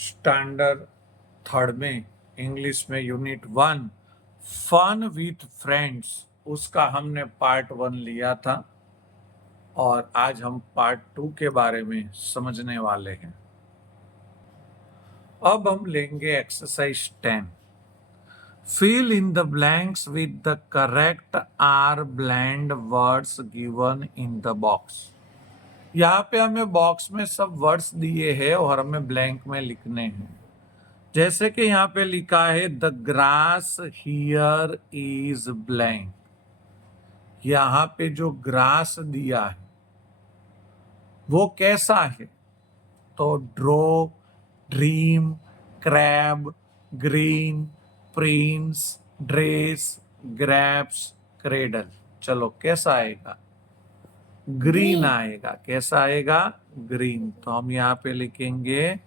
Standard third में English में unit 1 fun with friends, उसका हमने पार्ट 1 लिया था और आज हम पार्ट 2 के बारे में समझने वाले हैं। अब हम लेंगे exercise 10। Fill in the blanks with the correct or blend words given in the box. यहाँ पे हमें बॉक्स में सब वर्ड्स दिए हैं और हमें ब्लैंक में लिखने हैं। जैसे कि यहाँ पे लिखा है the grass here is blank. यहाँ पे जो ग्रास दिया है वो कैसा है? तो draw, dream, crab, green, prince, dress, grapes, cradle. चलो कैसा आएगा? ग्रीन आएगा। कैसा आएगा? ग्रीन। तो हम यहाँ पे लिखेंगे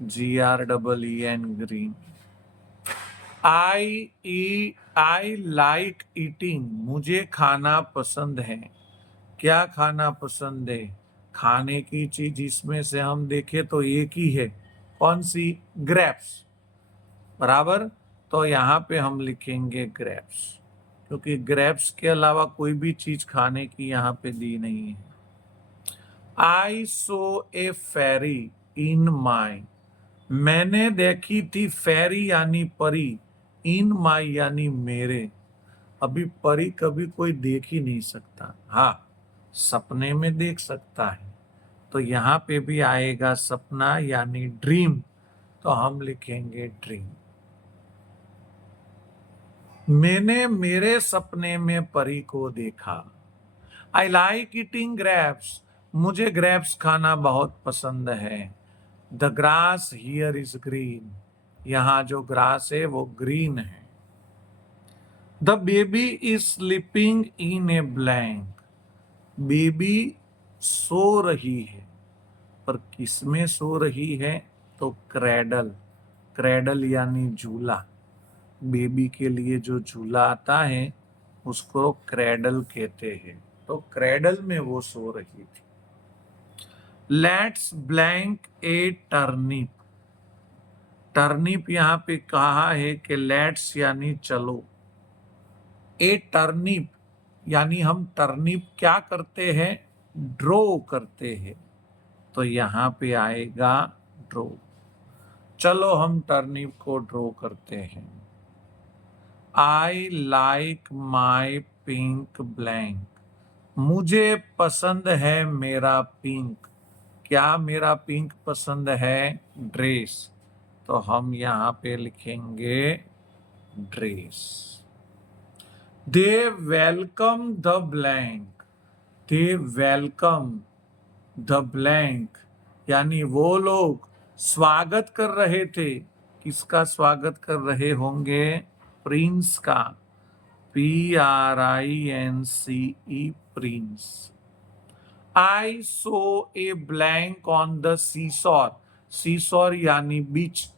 GREEN, green. I like eating, मुझे खाना पसंद है। क्या खाना पसंद है? खाने की चीज इसमें से हम देखें तो एक ही है। कौन सी? ग्रेप्स। बराबर। तो यहाँ पे हम लिखेंगे ग्रेप्स, क्योंकि ग्रेप्स के अलावा कोई भी चीज खाने की यहाँ पे दी नहीं है। आई सो ए फेरी इन माई, मैंने देखी थी फेरी यानी परी, इन माई यानी मेरे। अभी परी कभी कोई देख ही नहीं सकता, हाँ सपने में देख सकता है। तो यहाँ पे भी आएगा सपना यानी ड्रीम, तो हम लिखेंगे ड्रीम। मैंने मेरे सपने में परी को देखा। आई लाइक ईटिंग ग्रेप्स, मुझे ग्रेप्स खाना बहुत पसंद है। The grass here is green, यहाँ जो ग्रास है वो ग्रीन है। The baby is sleeping in a blank, baby सो रही है, पर किसमें सो रही है? तो क्रेडल, क्रेडल यानी झूला। बेबी के लिए जो झूला आता है उसको क्रेडल कहते हैं। तो क्रेडल में वो सो रही थी। Let's blank A turnip, turnip यहाँ पे कहा है कि लेट्स यानी चलो, ए टर्निप यानी हम टर्निप क्या करते हैं? ड्रॉ करते हैं। तो यहाँ पे आएगा ड्रॉ। चलो हम टर्निप को ड्रॉ करते हैं। I like my pink blank, मुझे पसंद है मेरा पिंक। क्या मेरा पिंक पसंद है? ड्रेस। तो हम यहाँ पे लिखेंगे dress. They welcome the blank, they welcome the blank यानी वो लोग स्वागत कर रहे थे। किसका स्वागत कर रहे होंगे? प्रिंस का। PRINCE, prince. I saw a blank on the seashore, seashore यानी बीच,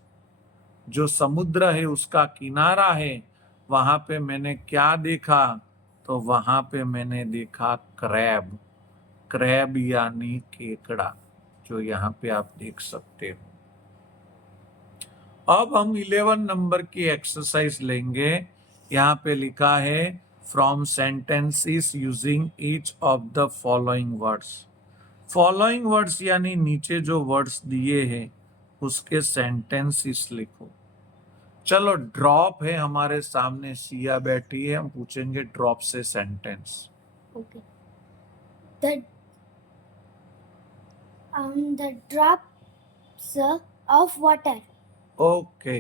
जो समुद्र है उसका किनारा है, वहां पे मैंने क्या देखा? तो वहां पे मैंने देखा क्रैब, क्रैब यानी केकड़ा, जो यहाँ पे आप देख सकते हो। अब हम 11 नंबर की एक्सरसाइज लेंगे। यहाँ पे लिखा है from sentences using each of the following words. Following words यानी नीचे जो वर्ड्स दिए हैं उसके सेंटेंसेस लिखो। चलो ड्रॉप है हमारे सामने, सिया बैठी है, हम पूछेंगे ड्रॉप से sentence. Okay. The drops of water. Okay,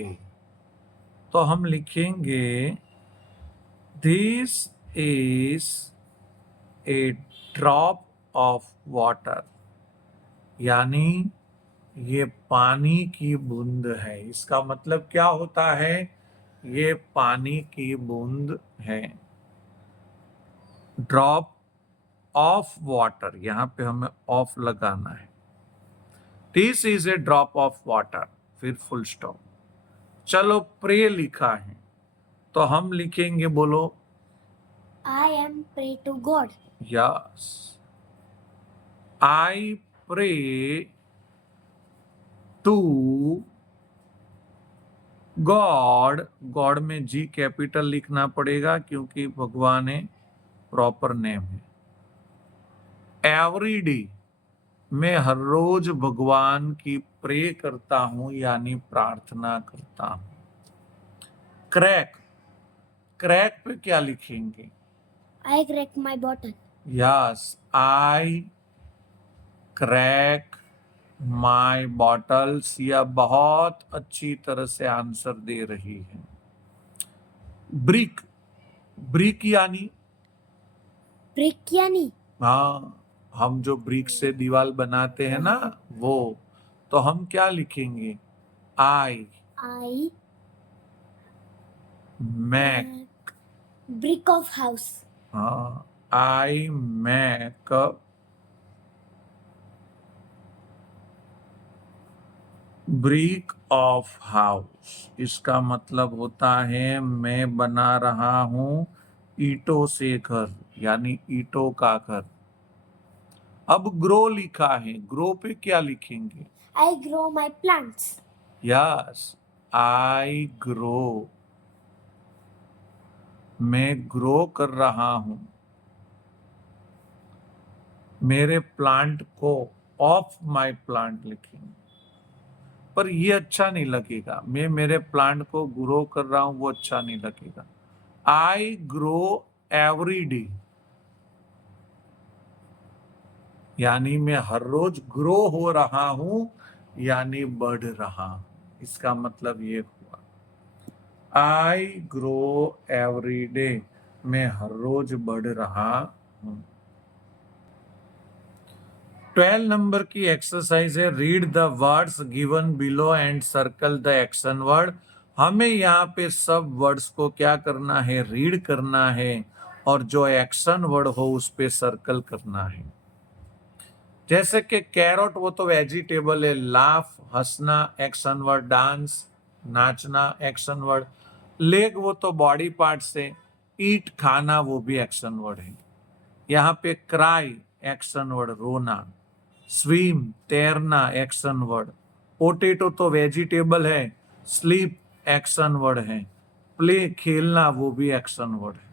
तो हम लिखेंगे this is a drop of water, यानी ये पानी की बूंद है। इसका मतलब क्या होता है? ये पानी की बूंद है। ड्रॉप ऑफ वाटर, यहाँ पे हमें ऑफ लगाना है। This is a drop of water, फिर फुल स्टॉप। चलो प्रे लिखा है, तो हम लिखेंगे, बोलो। I am pray to God. Yes, I pray to God, God में जी कैपिटल लिखना पड़ेगा क्योंकि भगवान है, प्रॉपर नेम है। एवरी डे, मैं हर रोज भगवान की प्रे करता हूं यानी प्रार्थना करता हूं। क्रैक, क्रैक पे क्या लिखेंगे? I crack my bottle. Yes, I crack my bottles. यह बहुत अच्छी तरह से आंसर दे रही है। ब्रिक, ब्रिक यानी, Brick yani. हाँ, हम जो ब्रिक से दीवार बनाते हैं ना, वो। तो हम क्या लिखेंगे? I I make, brick of house. हाँ, I make brick of house. इसका मतलब होता है मैं बना रहा हूं ईंटों से घर, यानी ईंटों का घर। अब ग्रो लिखा है, ग्रो पे क्या लिखेंगे? I grow my plants. Yes, I grow, मैं ग्रो कर रहा हूं मेरे प्लांट को। ऑफ माई प्लांट लिखेंगे, पर ये अच्छा नहीं लगेगा। मैं मेरे प्लांट को ग्रो कर रहा हूं, वो अच्छा नहीं लगेगा। आई ग्रो एवरी डे, यानी मैं हर रोज ग्रो हो रहा हूं, यानी बढ़ रहा हूं। इसका मतलब ये हुआ, आई ग्रो एवरी डे, मैं हर रोज बढ़ रहा हूं। 12 नंबर की एक्सरसाइज है, read the words given below and circle the action word. हमें यहाँ पे सब वर्ड्स को क्या करना है? रीड करना है, और जो एक्शन वर्ड हो उस पे सर्कल करना है। जैसे कि कैरोट, वो तो वेजिटेबल है। लाफ, हंसना, एक्शन वर्ड। डांस, नाचना, एक्शन वर्ड। लेग, वो तो बॉडी पार्ट है। ईट, खाना, वो भी एक्शन वर्ड है। यहाँ पे क्राई, एक्शन वर्ड, रोना। स्विम, तैरना, एक्शन वर्ड। पोटेटो तो वेजिटेबल है। स्लीप, एक्शन वर्ड है। प्ले, खेलना, वो भी एक्शन वर्ड है।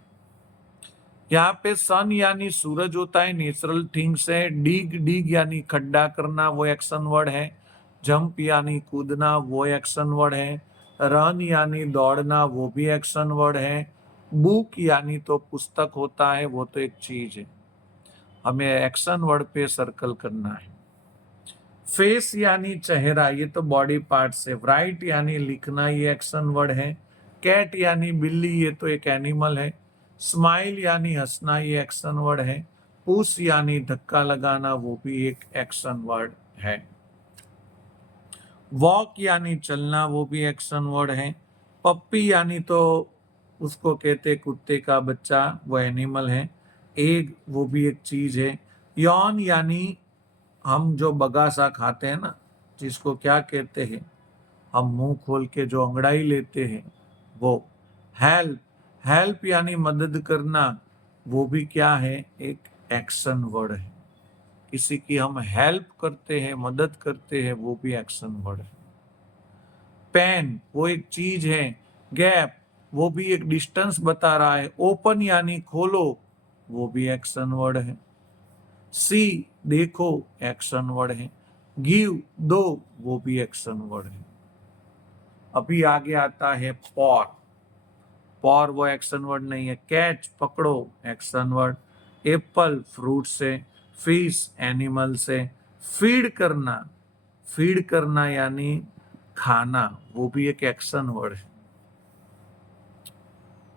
यहाँ पे सन यानी सूरज होता है, नेचुरल थिंग्स है। डिग, डिग यानी खड्डा करना, वो एक्शन वर्ड है। जंप यानी कूदना, वो एक्शन वर्ड है। रन यानी दौड़ना, वो भी एक्शन वर्ड है। बुक यानी तो पुस्तक होता है, वो तो एक चीज है। हमें एक्शन वर्ड पे सर्कल करना है। फेस यानी चेहरा, ये तो बॉडी पार्ट से। राइट यानी लिखना, ये एक्शन वर्ड है। कैट यानी बिल्ली, ये तो एक एनिमल है। स्माइल यानी हंसना, ये एक्शन वर्ड है। पुश यानी धक्का लगाना, वो भी एक एक्शन वर्ड है। वॉक यानी चलना, वो भी एक्शन वर्ड है। पप्पी यानी तो उसको कहते कुत्ते का बच्चा, वो एनिमल है। एग, वो भी एक चीज है। यॉन यानी हम जो बगासा खाते हैं ना, जिसको क्या कहते हैं, हम मुंह खोल के जो अंगड़ाई लेते हैं, वो। हेल्प, हेल्प यानी मदद करना, वो भी क्या है? एक एक्शन वर्ड है। किसी की हम हेल्प करते हैं, मदद करते हैं, वो भी एक्शन वर्ड है। पेन, वो एक चीज है। गैप, वो भी एक डिस्टेंस बता रहा है। ओपन यानी खोलो, वो भी एक्शन वर्ड है। सी, देखो, एक्शन वर्ड है। गिव, दो, वो भी एक्शन वर्ड है। अभी आगे आता है पॉर। पॉर वो एक्शन वर्ड नहीं है। कैच, पकड़ो, एक्शन वर्ड। एप्पल, फ्रूट से। फिश, एनिमल से। फीड करना, फीड करना यानी खाना, वो भी एक एक्शन वर्ड है।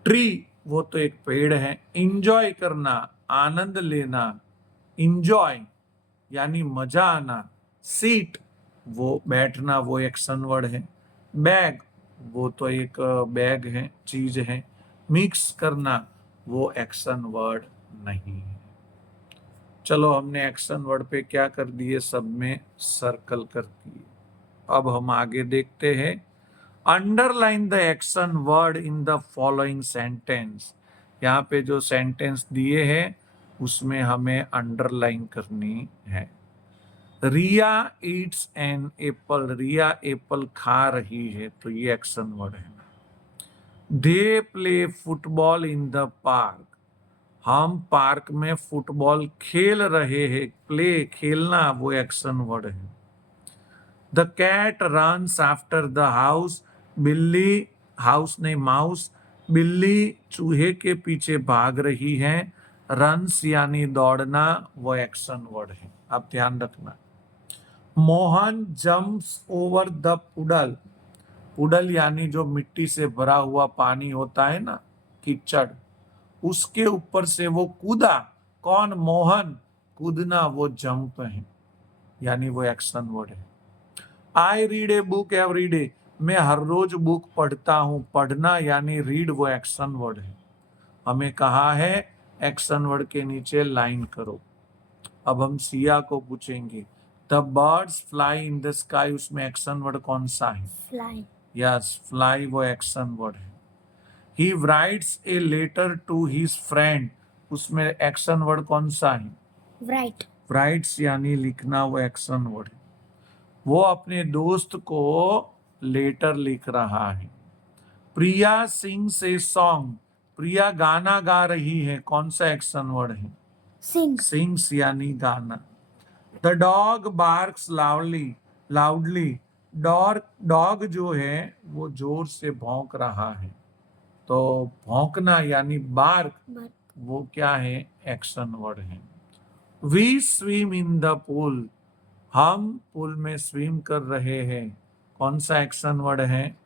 ट्री, वो तो एक पेड़ है। इंजॉय करना, आनंद लेना, इंजॉय यानी मजा आना। सीट, वो बैठना, वो एक्शन वर्ड है। बैग, वो तो एक बैग है, चीज है। मिक्स करना, वो एक्शन वर्ड नहीं है। चलो, हमने एक्शन वर्ड पे क्या कर दिए? सब में सर्कल कर दिए। अब हम आगे देखते हैं। Underline the action word in the following sentence. यहाँ पे जो सेंटेंस दिए हैं उसमें हमें अंडरलाइन करनी है। Riya eats an apple, Riya apple खा रही है, तो ये एक्शन वर्ड है। They play football in the park, हम पार्क में फुटबॉल खेल रहे हैं, प्ले खेलना वो एक्शन वर्ड है। The cat runs after the house, बिल्ली, हाउस नहीं माउस, बिल्ली चूहे के पीछे भाग रही है, रन्स यानी दौड़ना वो एक्शन वर्ड है, आप ध्यान रखना। Mohan jumps over the puddle, puddle यानी जो मिट्टी से भरा हुआ पानी होता है ना, कीचड़, उसके ऊपर से वो कूदा, कौन, मोहन, कूदना वो जंप है, यानी वो एक्शन वर्ड है। I read a book every day, मैं हर रोज बुक पढ़ता हूं, पढ़ना यानी रीड वो एक्शन वर्ड है। हमें कहा है एक्शन वर्ड के नीचे लाइन करो। अब हम सिया को पूछेंगे, the birds fly in the sky, उसमें एक्शन वर्ड कौन सा है? Fly. यस, फ्लाई वो एक्शन वर्ड है। He writes a letter to his friend, उसमें एक्शन वर्ड कौन सा है? Write. राइट्स यानी लिखना वो एक्शन वर्ड है। वो अपने दोस्त को लेटर लिख रहा है। प्रिया सिंग्स ए सॉन्ग, प्रिया गाना गा रही है, कौन सा एक्शन वर्ड है? Sing. सिंग्स यानी गाना। The dog barks loudly, loudly, dog जो है वो जोर से भौंक रहा है, तो भौंकना यानी बार्क Bark. वो क्या है? एक्शन वर्ड है। We swim in the pool, हम पूल में स्विम कर रहे हैं, कौन सा एक्शन वर्ड है?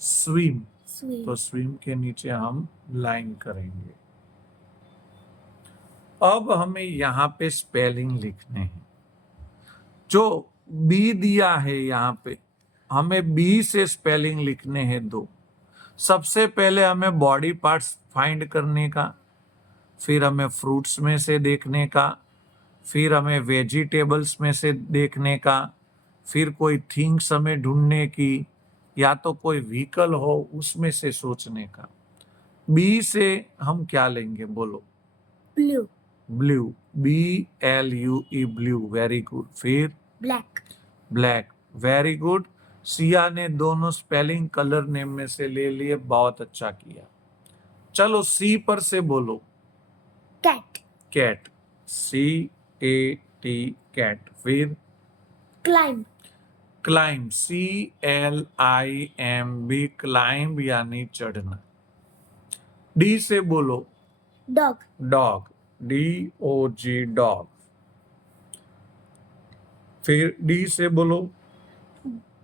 Swim, Swim. तो स्विम के नीचे हम लाइन करेंगे। अब हमें यहाँ पे स्पेलिंग लिखने हैं। जो बी दिया है यहाँ पे, हमें बी से स्पेलिंग लिखने हैं दो। सबसे पहले हमें बॉडी पार्ट्स फाइंड करने का, फिर हमें फ्रूट्स में से देखने का, फिर हमें वेजिटेबल्स में से देखने का, फिर कोई थिंग्स हमें ढूंढने की, या तो कोई व्हीकल हो उसमें से सोचने का। बी से हम क्या लेंगे बोलो? Blue. Blue, BLUE, blue, very good. फिर Black. Black, very good. Siya ने दोनों स्पेलिंग कलर नेम में से ले लिए, बहुत अच्छा किया। चलो सी पर से बोलो। Cat. Cat, CAT, cat. फिर Climb. क्लाइंब, CLIMB, क्लाइंब यानी चढ़ना। डी से बोलो। Dog. Dog, DOG, dog. फिर डी से बोलो।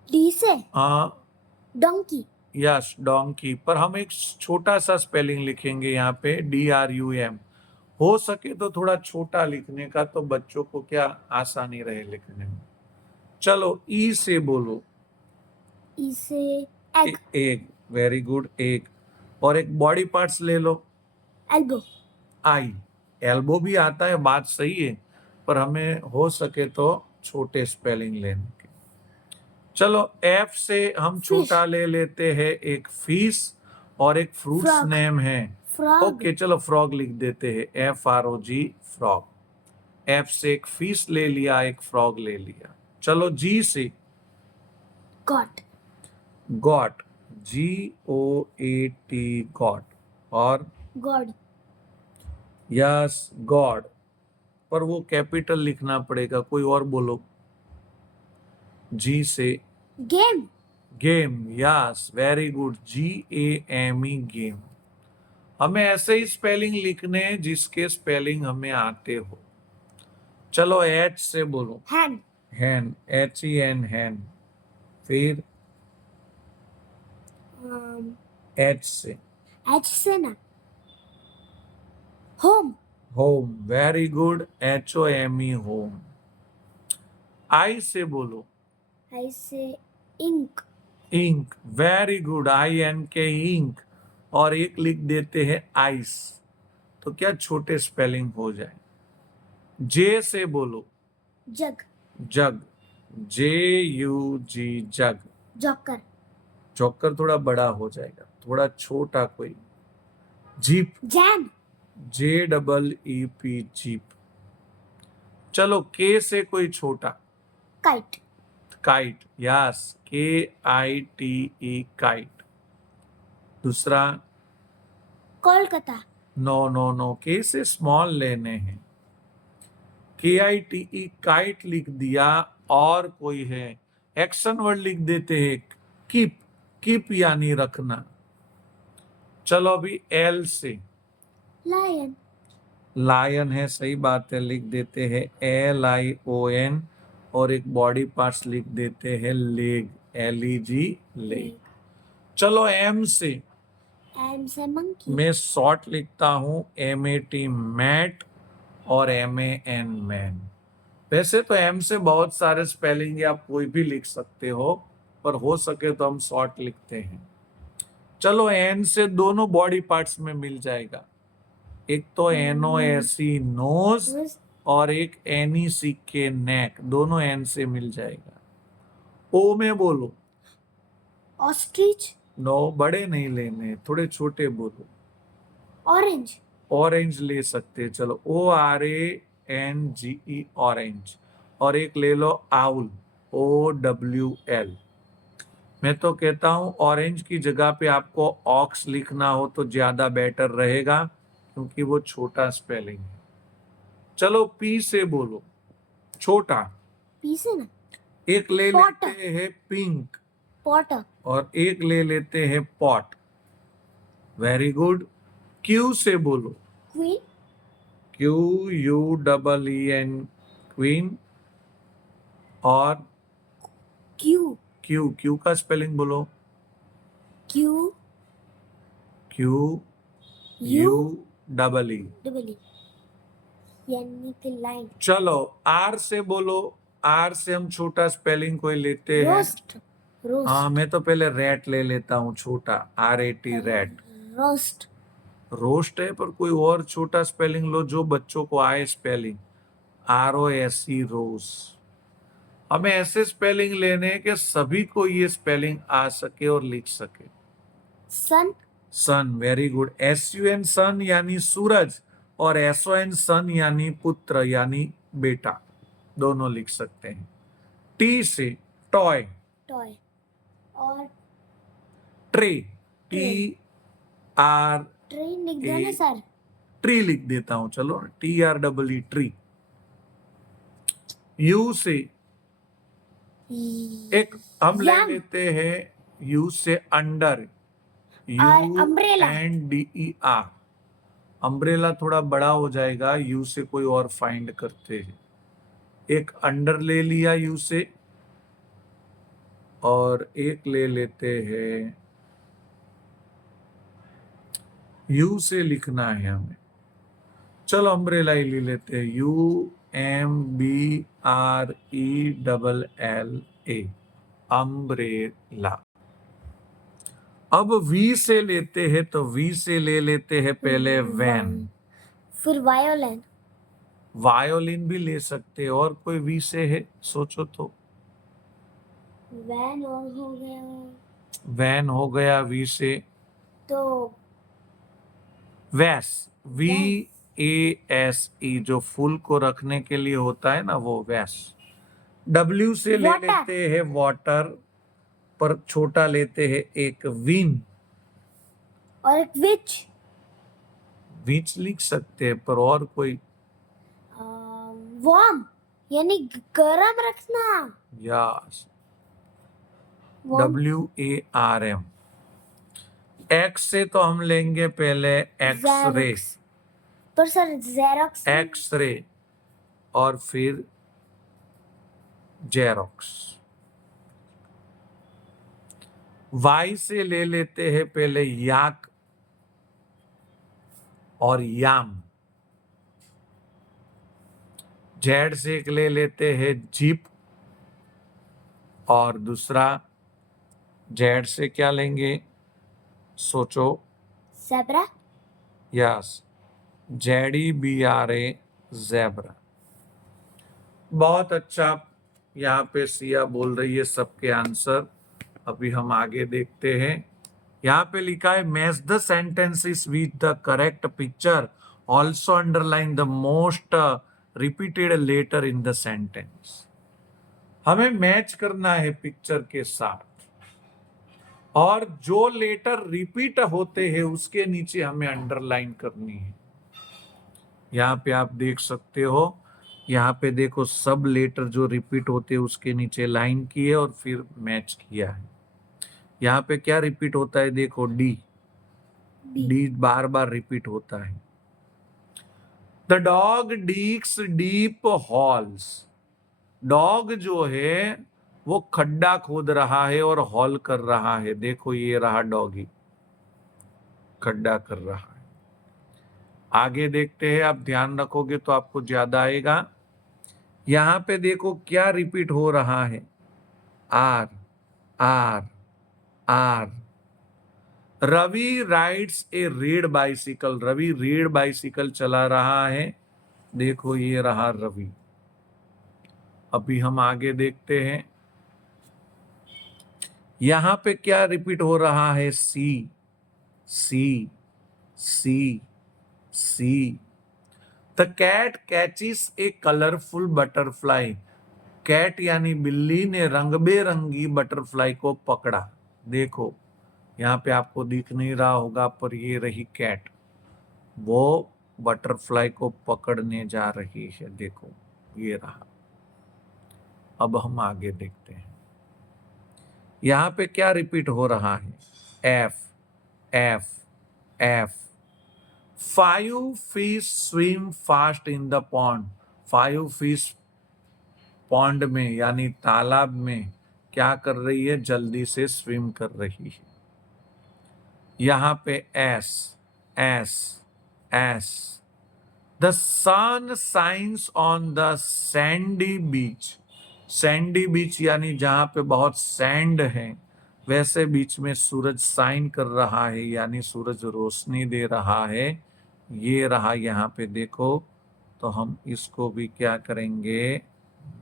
D से हाँ, Donkey. यस, डोंकी, पर हम एक छोटा सा स्पेलिंग लिखेंगे यहाँ पे, DRUM। हो सके तो थोड़ा छोटा लिखने का, तो बच्चों को क्या आसानी रहे लिखने में। चलो ई से बोलो। E से Egg. Egg, very good, egg. और एक बॉडी पार्ट्स ले लो। Elbow. आई, एल्बो भी आता है, बात सही है, पर हमें हो सके तो छोटे स्पेलिंग लेने के। चलो एफ से हम छोटा ले लेते हैं, एक फिश, और एक फ्रूट्स Frog. नेम है। Frog. ओके, चलो फ्रॉग लिख देते हैं, FROG, फ्रॉग। एफ से एक फिश ले लिया, एक फ्रॉग ले लिया। चलो जी से Got. Got, GOAT, got. और God. यस, गॉड, पर वो कैपिटल लिखना पड़ेगा, कोई और बोलो। जी से Game. Game, yes, very good, GAME, game. हमें ऐसे ही स्पेलिंग लिखने हैं जिसके स्पेलिंग हमें आते हो। चलो एच से बोलो। Hand. हैन, HEN, हैन। फिर एच से H से ना Home. Home, very good, HOME, home. I से बोलो। I से Ink. Ink, very good, INK, ink. और एक लिख देते हैं आइस, तो क्या छोटे स्पेलिंग हो जाए। जे से बोलो। Jug. जग, JUG, जग। Joker. जोकर थोड़ा बड़ा हो जाएगा, थोड़ा छोटा कोई। Jeep, Jam. JEEP, jeep. चलो के से कोई छोटा। Kite. Kite, yes, KITE, kite. दूसरा, Kolkata. नो नो नो, के से स्मॉल लेने हैं। KITE, काइट लिख दिया। और कोई है, एक्शन वर्ड लिख देते हैं, कीप, कीप यानी रखना। चलो अभी L से, Lion. लायन है, सही बात है, लिख देते हैं LION। और एक बॉडी पार्ट्स लिख देते हैं लेग, LEG, लेग। Leg. चलो M से, M से monkey. मैं शॉर्ट लिखता हूं MAT, मैट, और MAN, मैन। वैसे तो M से बहुत सारे स्पेलिंग आप कोई भी लिख सकते हो, पर हो सके तो हम शॉर्ट लिखते हैं। चलो N से दोनों बॉडी पार्ट्स में मिल जाएगा, एक तो NOSE, नोज, Nose. और एक NECK, नेक, दोनों N से मिल जाएगा। O में बोलो। Ostrich. नो, बड़े नहीं लेने, थोड़े छोटे बोलो। Orange. ऑरेंज ले सकते हैं, चलो ORANGE, ऑरेंज। और एक ले लो आउल, OWL। मैं तो कहता हूं ऑरेंज की जगह पे आपको ऑक्स लिखना हो तो ज्यादा बेटर रहेगा, क्योंकि वो छोटा स्पेलिंग है। चलो P से बोलो, छोटा। P से ना. एक ले Pot. लेते हैं पिंक, Potter. और एक ले लेते हैं पॉट। Very good. Q से बोलो, Queen. QUEEN, queen. और Q. Q का स्पेलिंग बोलो, Q. QUEE। double E. यानी कि line. चलो R से बोलो, R से हम छोटा स्पेलिंग कोई लेते हैं। Roast. Roast. हाँ, मैं तो पहले रैट ले लेता हूँ, छोटा, RAT, रैट। Roast. रोस्ट है, पर कोई और छोटा स्पेलिंग लो जो बच्चों को आए स्पेलिंग, ROSE, रोज। हमें ऐसे स्पेलिंग लेने हैं कि सभी को ये स्पेलिंग आ सके और लिख सके। Sun. सन, वेरी गुड। SUN, सन यानी सूरज, और SON, सन यानी पुत्र यानी बेटा, दोनों लिख सकते हैं। T से टॉय, Toy. और ट्रे, TR, train लिख दो ना सर. ट्री लिख देता हूं, चलो TREE, ट्री। U से एक हम ले Yam. लेते हैं, U से अंडर, और umbrella. UNDER। अम्ब्रेला थोड़ा बड़ा हो जाएगा, U से कोई और फाइंड करते हैं। एक अंडर ले लिया U से, और एक ले लेते हैं, U से लिखना है हमें, चलो अम्ब्रेला ही ले लेते हैं, UMBRELLA, अम्ब्रेला। अब V से लेते हैं, तो V से ले लेते हैं पहले वैन। फिर violin. वायोलिन भी ले सकते हैं, और कोई V से है, सोचो तो। वैन और हो गया वैन हो गया V से। तो वैस, VASE, जो फूल को रखने के लिए होता है ना, वो वैस। W से ले Water. लेते हैं वाटर, पर छोटा लेते हैं एक विन। और एक विच. विच लिख सकते हैं, पर और कोई, warm यानी गरम रखना. Yes, Warm. WARM। X से तो हम लेंगे पहले एक्सरे, Xerox. पर सर Xerox. एक्सरे, और फिर जेरोक्स। Y से ले लेते हैं पहले याक और याम। Z से एक ले लेते हैं जीप, और दूसरा Z से क्या लेंगे, सोचो। zebra. Yes, ZEBRA, zebra. बहुत अच्छा, यहाँ पे सिया बोल रही है सबके आंसर। अभी हम आगे देखते हैं। यहाँ पे लिखा है match the sentences with the correct picture, also underline the most repeated letter in the sentence. हमें मैच करना है पिक्चर के साथ, और जो लेटर रिपीट होते हैं उसके नीचे हमें अंडरलाइन करनी है। यहाँ पे आप देख सकते हो, यहाँ पे देखो सब लेटर जो रिपीट होते हैं उसके नीचे लाइन की है और फिर मैच किया है। यहाँ पे क्या रिपीट होता है, देखो डी, डी बार बार रिपीट होता है। The dog digs deep halls, dog जो है वो खड्डा खोद रहा है और हॉल कर रहा है। देखो ये रहा डॉगी, खड्डा कर रहा है। आगे देखते हैं, आप ध्यान रखोगे तो आपको ज्यादा आएगा। यहां पे देखो क्या रिपीट हो रहा है, R R R. Ravi rides a red bicycle, Ravi red bicycle चला रहा है। देखो ये रहा रवि। अभी हम आगे देखते हैं, यहां पे क्या रिपीट हो रहा है, c c c c. The cat catches a colourful butterfly, cat यानी बिल्ली ने रंग बेरंगी बटरफ्लाई को पकड़ा। देखो यहाँ पे आपको दिख नहीं रहा होगा पर ये रही कैट, वो बटरफ्लाई को पकड़ने जा रही है। देखो ये रहा। अब हम आगे देखते हैं, यहाँ पे क्या रिपीट हो रहा है, F F F. 5 fish swim fast in the pond, 5 fish pond में यानी तालाब में क्या कर रही है, जल्दी से स्विम कर रही है। यहाँ पे s s s. The sun shines on the sandy beach, sandy beach यानी जहाँ पे बहुत सैंड है, वैसे बीच में सूरज शाइन कर रहा है यानी सूरज रोशनी दे रहा है। ये रहा, यहाँ पे देखो, तो हम इसको भी क्या करेंगे,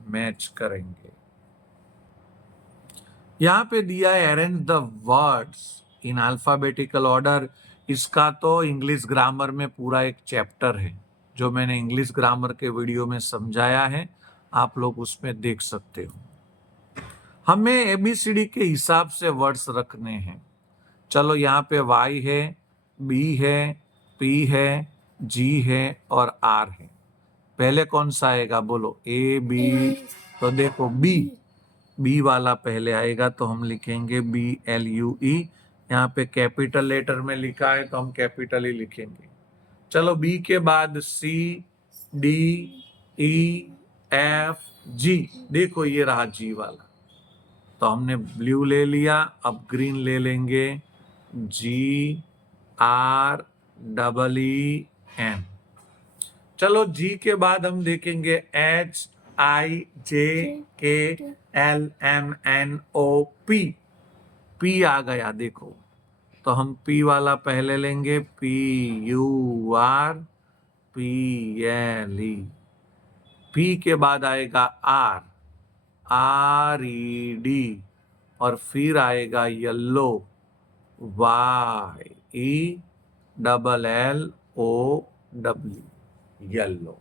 मैच करेंगे। यहाँ पे दिया है arrange the words in alphabetical order. इसका तो इंग्लिश ग्रामर में पूरा एक चैप्टर है जो मैंने इंग्लिश ग्रामर के वीडियो में समझाया है, आप लोग उसमें देख सकते हो। हमें एबीसीडी के हिसाब से वर्ड्स रखने हैं। चलो यहाँ पे वाई है, बी है, पी है, जी है और आर है। पहले कौन सा आएगा, बोलो, ए बी। तो देखो बी, बी वाला पहले आएगा तो हम लिखेंगे BLUE। यहाँ पे कैपिटल लेटर में लिखा है तो हम कैपिटल ही लिखेंगे। चलो बी के बाद C D E F G. देखो ये रहा जी वाला, तो हमने ब्लू ले लिया, अब ग्रीन ले लेंगे, GREEN। चलो जी के बाद हम देखेंगे HIJKLMNOP, पी आ गया। देखो तो हम पी वाला पहले लेंगे, PURPLE। पी के बाद आएगा RED और फिर आएगा येलो, YELLLOW, येलो।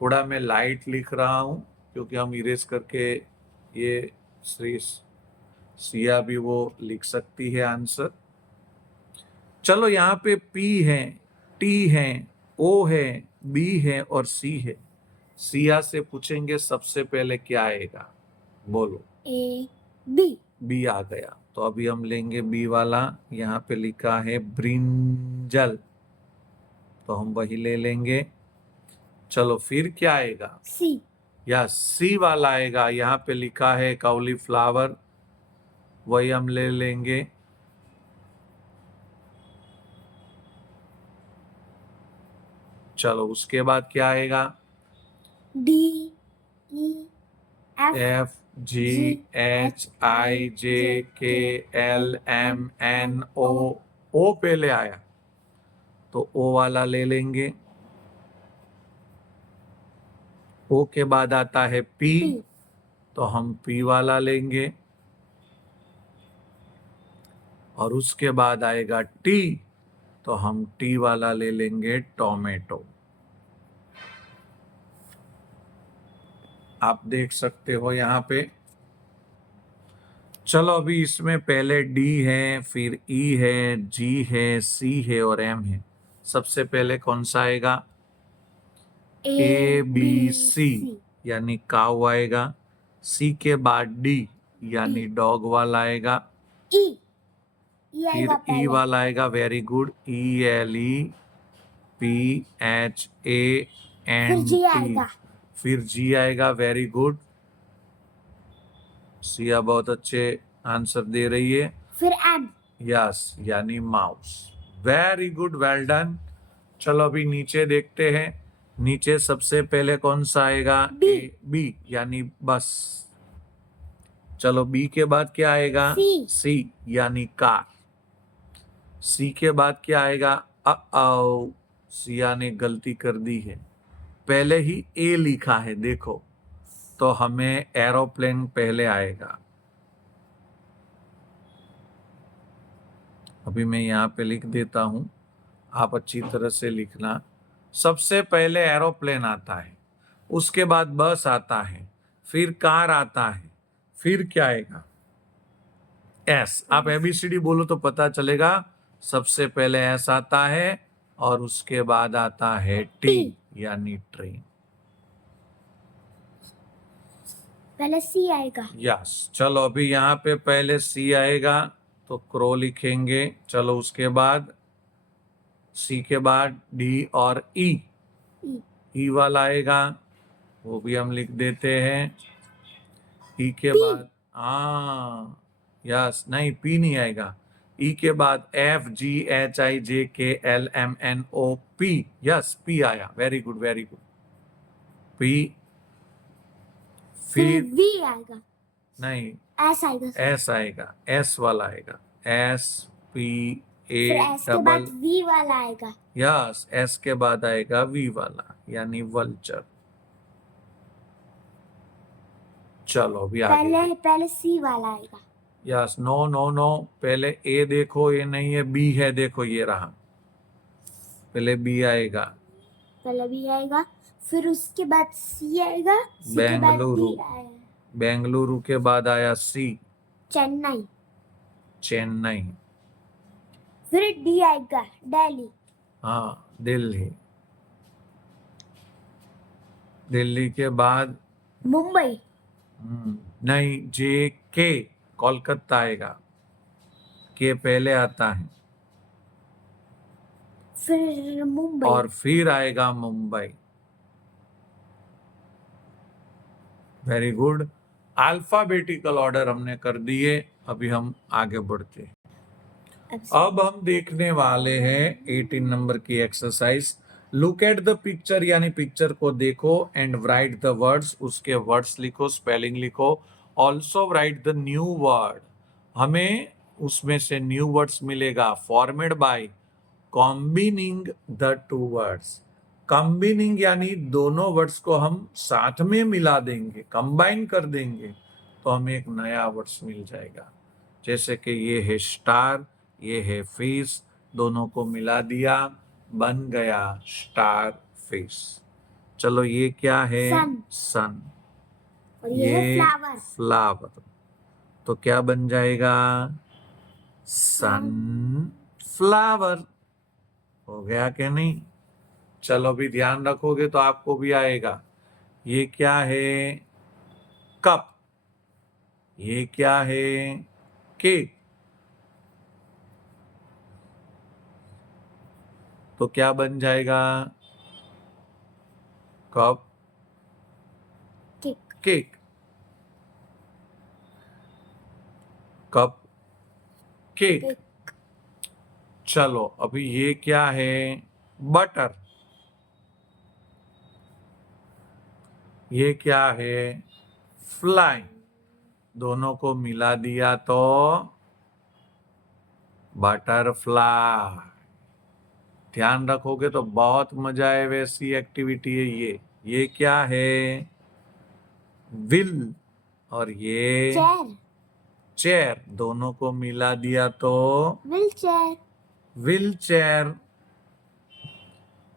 थोड़ा मैं लाइट लिख रहा हूं क्योंकि हम इरेज करके ये श्री सिया भी वो लिख सकती है आंसर। चलो यहाँ पे पी है, टी है, ओ है, बी है और सी है। सिया से पूछेंगे सबसे पहले क्या आएगा, बोलो, ए बी। बी आ गया, तो अभी हम लेंगे बी वाला। यहाँ पे लिखा है ब्रिंजल, तो हम वही ले लेंगे। चलो फिर क्या आएगा, सी। या सी वाला आएगा, यहाँ पे लिखा है कॉलीफ्लावर, वही हम ले लेंगे। चलो उसके बाद क्या आएगा, DEFGHIJKLMNO, ओ पहले आया तो ओ वाला ले लेंगे। ओ के बाद आता है पी, तो हम पी वाला लेंगे। और उसके बाद आएगा टी, तो हम टी वाला ले लेंगे, टोमेटो। आप देख सकते हो यहाँ पे। चलो अभी इसमें पहले डी है, फिर ई है, जी है, सी है और एम है। सबसे पहले कौन सा आएगा? ए बी सी यानी काऊ आएगा। सी के बाद डी यानी डॉग वाला आएगा। ई फिर आएगा ई पहले। वाला आएगा, very good, E L E P H A फिर एन जी टी। आएगा। फिर जी आएगा, वेरी गुड। सिया बहुत अच्छे आंसर दे रही है। फिर एम। यस यानी mouse. Very good, well done. चलो अभी नीचे देखते हैं। नीचे सबसे पहले कौन सा आएगा? बी। बी यानी बस। चलो बी के बाद क्या आएगा? सी। सी यानी कार। सी के बाद क्या आएगा? आओ, सिया ने गलती कर दी है, पहले ही ए लिखा है देखो, तो हमें एरोप्लेन पहले आएगा। अभी मैं यहाँ पे लिख देता हूं, आप अच्छी तरह से लिखना। सबसे पहले एरोप्लेन आता है, उसके बाद बस आता है, फिर कार आता है, फिर क्या आएगा? एस। आप एबीसीडी बोलो तो पता चलेगा। सबसे पहले एस आता है और उसके बाद आता है टी यानी ट्रेन। पहले सी आएगा। यस। चलो अभी यहाँ पे पहले सी आएगा तो क्रो लिखेंगे। चलो उसके बाद सी के बाद डी और ई। ई वाला आएगा, वो भी हम लिख देते हैं। ई के P. बाद यस, नहीं पी नहीं आएगा। ई के बाद F G H I J K L M N O P. Yes, P आया, very good very good. P. फिर फिर वी आएगा। नहीं, एस आएगा। एस आएगा, एस वाला आएगा, एस पी ए फिर एस के डबल। बाद वी वाला आएगा। यस, एस के बाद आएगा वी वाला यानी वल्चर। चलो अभी आगे। पहले सी वाला आएगा। यस, नो नो नो, पहले ए देखो, ये नहीं है, बी है, देखो ये रहा। पहले बी आएगा। पहले बी आएगा, फिर उसके बाद सी आएगा, सी के बाद बेंगलुरु। डी आएगा। बेंगलुरु के बाद आया सी। चेन्नई। चेन्नई। फिर डी आएगा, दिल्ली। हाँ, दिल्ली। दिल्ली के बाद मुंबई। नहीं, जे के, कोलकाता आएगा, के पहले आता है फिर मुंबई। और फिर आएगा Mumbai. Very good. Alphabetical order हमने कर दिए, अभी हम आगे बढ़ते हैं। अब हम देखने वाले हैं 18 नंबर की exercise. Look at the picture यानी पिक्चर को देखो एंड राइट द वर्ड्स, उसके वर्ड्स लिखो, स्पेलिंग लिखो। Also write the new word, हमें उसमें से न्यू वर्ड्स मिलेगा formed by combining the two words. Combining यानी दोनों वर्ड्स को हम साथ में मिला देंगे, कंबाइन कर देंगे, तो हमें एक नया वर्ड्स मिल जाएगा। जैसे कि ये है स्टार, ये है फिश, दोनों को मिला दिया, बन गया स्टार फिश। चलो ये क्या है? सन। सन। और ये है फ्लावर। फ्लावर। तो क्या बन जाएगा? सन फ्लावर। हो गया कि नहीं? चलो अभी ध्यान रखोगे तो आपको भी आएगा। ये क्या है? कप। ये क्या है? केक। तो क्या बन जाएगा? Cup cake. Cake. Cup cake. चलो अभी ये क्या है? बटर। ये क्या है? फ्लाई। दोनों को मिला दिया तो बटरफ्लाई। ध्यान रखोगे तो बहुत मजा आए, वैसी एक्टिविटी है ये। ये क्या है? विल। और ये चेयर। चेयर, दोनों को मिला दिया तो व्हील चेयर। Wheel chair.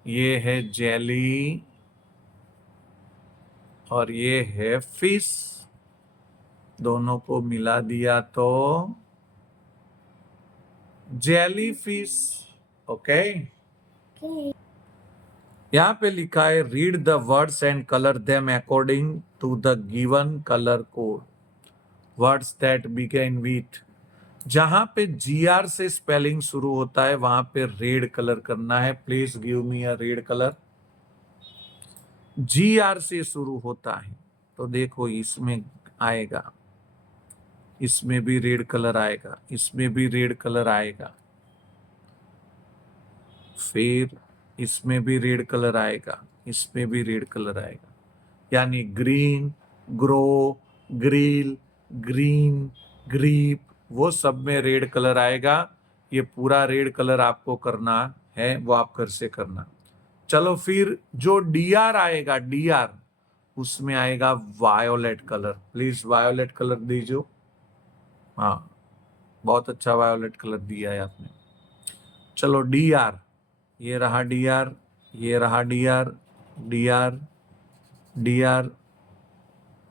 ये है जेली। और ये है फिश। दोनों को मिला दिया तो जेली फिश। Okay, Okay. यहाँ पे लिखा है read the words and colour them according to the given colour code. Words that begin with, जहां पे GR से स्पेलिंग शुरू होता है वहां पे रेड कलर करना है। Please give me a red colour. GR से शुरू होता है तो देखो इसमें आएगा, इसमें भी रेड कलर आएगा, इसमें भी रेड कलर आएगा, फिर इसमें भी रेड कलर आएगा, इसमें भी रेड कलर आएगा। यानी green, grow, grill, green, grip, वो सब में रेड कलर आएगा। ये पूरा रेड कलर आपको करना है, वो आप घर से करना। चलो फिर जो DR आएगा, DR उसमें आएगा violet colour. Please violet colour दीजिए। हाँ, बहुत अच्छा वायोलेट कलर दिया है आपने। चलो DR, ये रहा DR, ये रहा DR, DR, DR।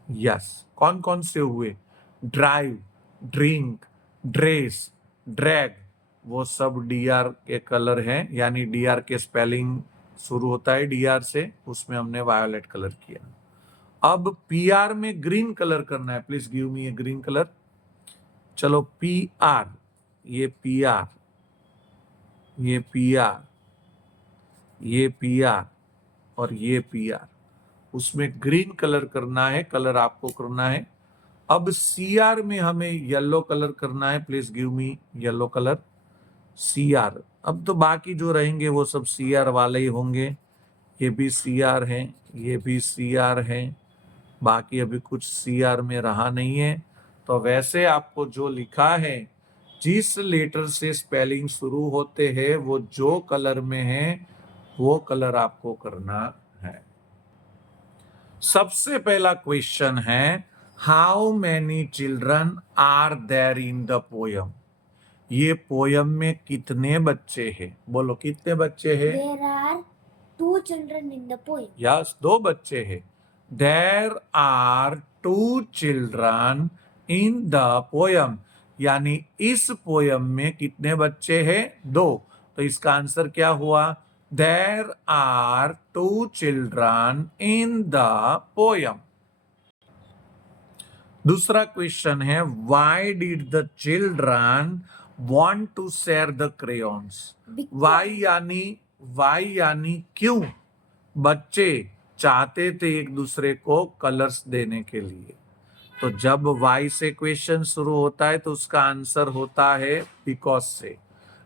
यस, कौन कौन से हुए? ड्राइव, ड्रिंक, ड्रेस, ड्रैग, वो सब DR के कलर हैं। यानी DR के स्पेलिंग शुरू होता है DR से, उसमें हमने वायोलेट कलर किया। अब PR में ग्रीन कलर करना है। Please give me A green colour. चलो PR, ये PR, ये PR, ये PR और ये PR, उसमें ग्रीन कलर करना है। कलर आपको करना है। अब CR में हमें येलो कलर करना है। Please give me yellow colour. CR, अब तो बाकी जो रहेंगे वो सब CR वाले ही होंगे। ये भी CR है, ये भी CR है, बाकी अभी कुछ CR में रहा नहीं है। तो वैसे आपको जो लिखा है, जिस लेटर से स्पेलिंग शुरू होते हैं वो जो कलर में है वो कलर आपको करना है। सबसे पहला क्वेश्चन है, how many children are there in the poem. ये पोयम में कितने बच्चे हैं? बोलो कितने बच्चे हैं? There are two children in the poem. यस, दो बच्चे हैं। There are two children in the poem, यानी इस पोयम में कितने बच्चे हैं? दो। तो इसका आंसर क्या हुआ? There are two children in the poem. दूसरा क्वेश्चन है, why did the children want to share the crayons. Why यानी क्यों बच्चे चाहते थे एक दूसरे को कलर्स देने के लिए। तो जब वाई से क्वेश्चन शुरू होता है तो उसका आंसर होता है बिकॉज से।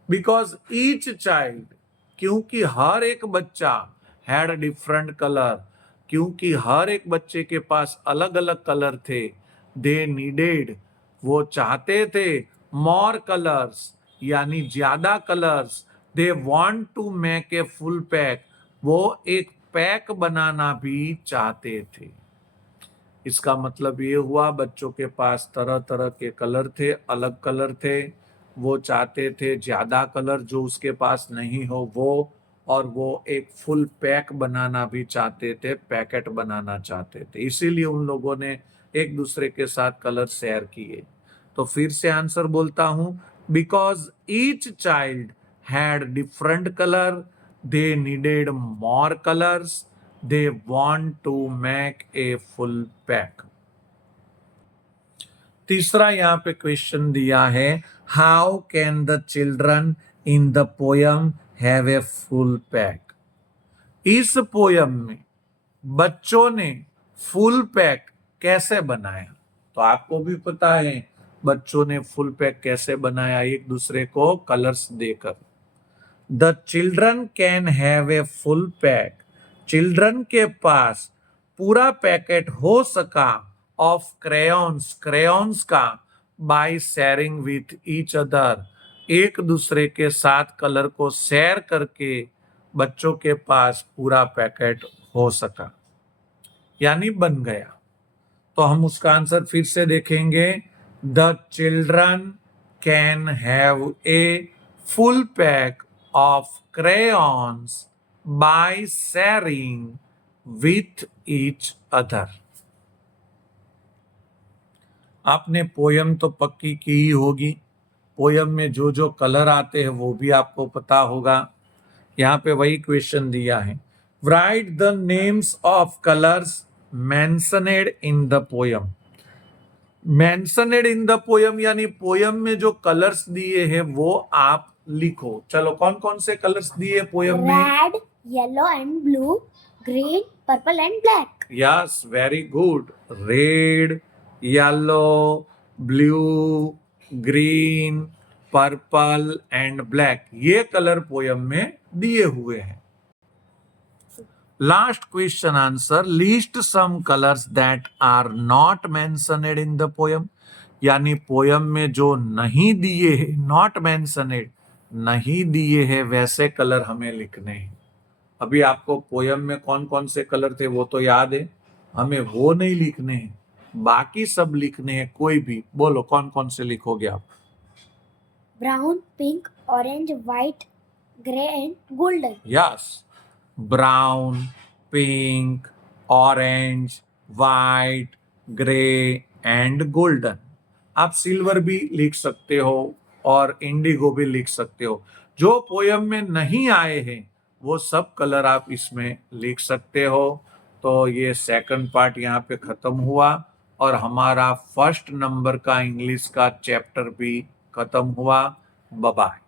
बिकॉज ईच चाइल्ड, क्योंकि हर एक बच्चा, हैड डिफरेंट कलर, क्योंकि हर एक बच्चे के पास अलग अलग कलर थे। दे नीडेड, वो चाहते थे, मोर कलर्स, यानी ज्यादा colours. They want to make a full pack, वो एक पैक बनाना भी चाहते थे। इसका मतलब ये हुआ बच्चों के पास तरह तरह के कलर थे, अलग कलर थे। वो चाहते थे ज्यादा कलर जो उसके पास नहीं हो वो, और वो एक फुल पैक बनाना भी चाहते थे, पैकेट बनाना चाहते थे। इसीलिए उन लोगों ने एक दूसरे के साथ कलर शेयर किए। तो फिर से आंसर बोलता हूं, because each child had different colour, they needed more colours, they want to make a full pack। तीसरा यहाँ पे क्वेश्चन दिया है, how can the children in the poem have a full pack. इस पोयम में बच्चों ने फुल पैक कैसे बनाया? तो आपको भी पता है बच्चों ने फुल पैक कैसे बनाया, एक दूसरे को कलर्स देकर। The children can have a full pack, children के पास पूरा पैकेट हो सका ऑफ क्रेयॉन्स, क्रेयॉन्स का, by sharing with each other, एक दूसरे के साथ कलर को शेयर करके बच्चों के पास पूरा पैकेट हो सका, यानी बन गया। तो हम उसका आंसर फिर से देखेंगे, the children can have a full pack of crayons by sharing with each other. आपने पोयम तो पक्की की ही होगी, पोयम में जो जो कलर आते हैं वो भी आपको पता होगा। यहाँ पे वही क्वेश्चन दिया है, write the names of colours mentioned in the poem. Mentioned in the poem यानी पोयम में जो कलर्स दिए हैं वो आप लिखो। चलो कौन कौन से कलर्स दिए पोयम में? Red, yellow and blue, green, purple and black. Yes, very good. Red, yellow, blue, green, purple and black, ये कलर पोयम में दिए हुए हैं। Last question answer, list some colours that are not mentioned in the poem, यानी poem में जो नहीं दिए हैं, नॉट मेंशनेड, नहीं दिए हैं, वैसे कलर हमें लिखने हैं। अभी आपको पोयम में कौन कौन से कलर थे वो तो याद है, हमें वो नहीं लिखने हैं, बाकी सब लिखने हैं। कोई भी बोलो कौन कौन से लिखोगे आप? Brown, pink, orange, white, grey and golden. Yes, brown, pink, orange, white, grey and golden. आप सिल्वर भी लिख सकते हो और इंडिगो भी लिख सकते हो। जो पोयम में नहीं आए हैं वो सब कलर आप इसमें लिख सकते हो। तो ये सेकंड पार्ट यहाँ पे खत्म हुआ और हमारा फर्स्ट नंबर का इंग्लिश का चैप्टर भी खत्म हुआ। Bye bye.